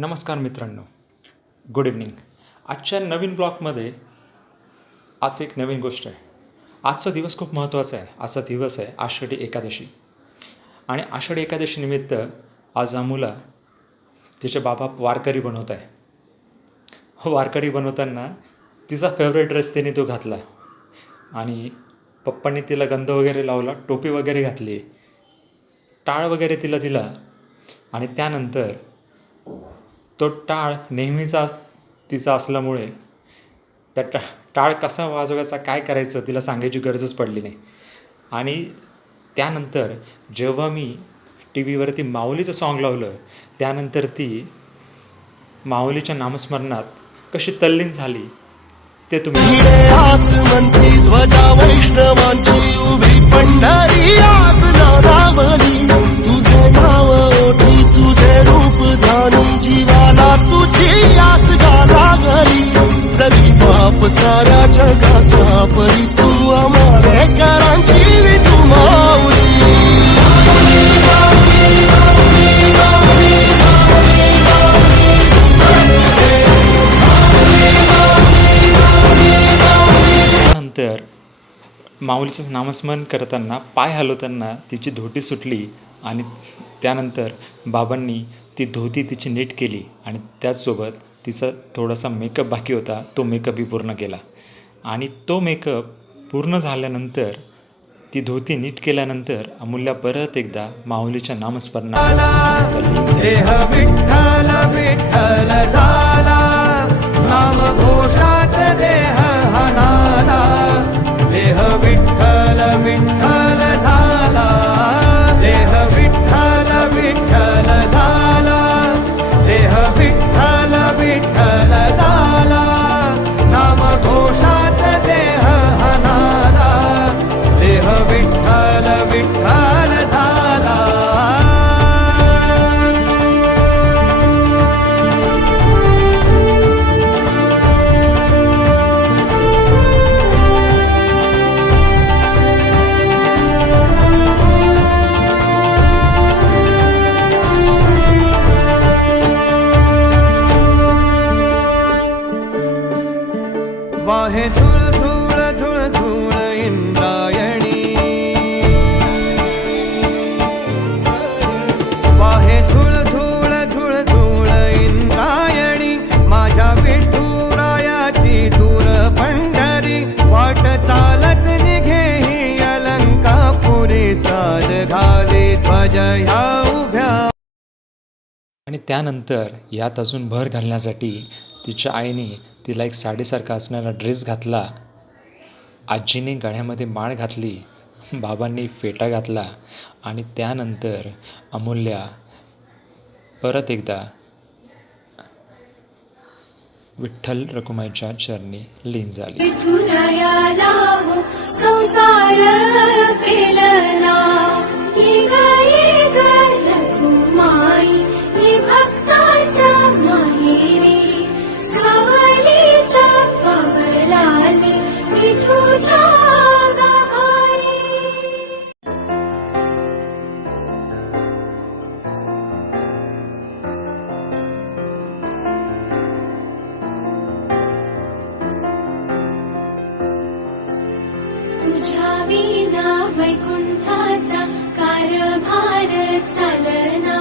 नमस्कार मित्रांनो. Good evening आजच्या नवीन ब्लॉकमध्ये आज एक नवीन गोष्ट आहे. आजचा दिवस खूप महत्त्वाचा आहे. आजचा दिवस आहे आषाढी एकादशी. आणि आषाढी एकादशीनिमित्त आज अमुला तिचे बाबा वारकरी बनवत आहे. वारकरी बनवताना तिचा फेवरेट ड्रेस तिने तो घातला. आणि पप्पांनी तिला गंध वगैरे लावला टोपी वगैरे घातली टाळ वगैरे तिला दिला. आणि त्यानंतर तो टाळ नेहमीचा तिचा असल्यामुळे त्या टा टाळ कसा वाजवायचा काय करायचं तिला सांगायची गरजच पडली नाही. आणि त्यानंतर जेव्हा मी टी व्हीवरती माऊलीचं सॉन्ग लावलं त्यानंतर ती माऊलीच्या नामस्मरणात कशी तल्लीन झाली ते तुम्ही तुझी याच गाला घरी. जरी बाप साऱ्या जगाचा परी तू आम्हाला करांची विठू माऊली. त्यानंतर माऊलीचं नामस्मरण करताना पाय हलवताना तिची धोटी सुटली आणि त्यानंतर बाबांनी ती धोती तिची नीट केली आणि त्याचसोबत तिचा थोडासा मेकअप बाकी होता तो मेकअपही पूर्ण केला. आणि तो मेकअप पूर्ण झाल्यानंतर ती धोती नीट केल्यानंतर अमूल्य परत एकदा माहुलीच्या नामस्मरणात ह्या उभ्या. आणि त्यानंतर यात अजून भर घालण्यासाठी तिच्या आईने तिला एक साडीसारखा असणारा ड्रेस घातला. आजीने गळ्यामध्ये माळ घातली बाबांनी फेटा घातला आणि त्यानंतर अमूल्या परत एकदा विठ्ठल रखुमाईच्या चरणी लीन झाली. वीणा वैकुण्ठा कारभार चलना।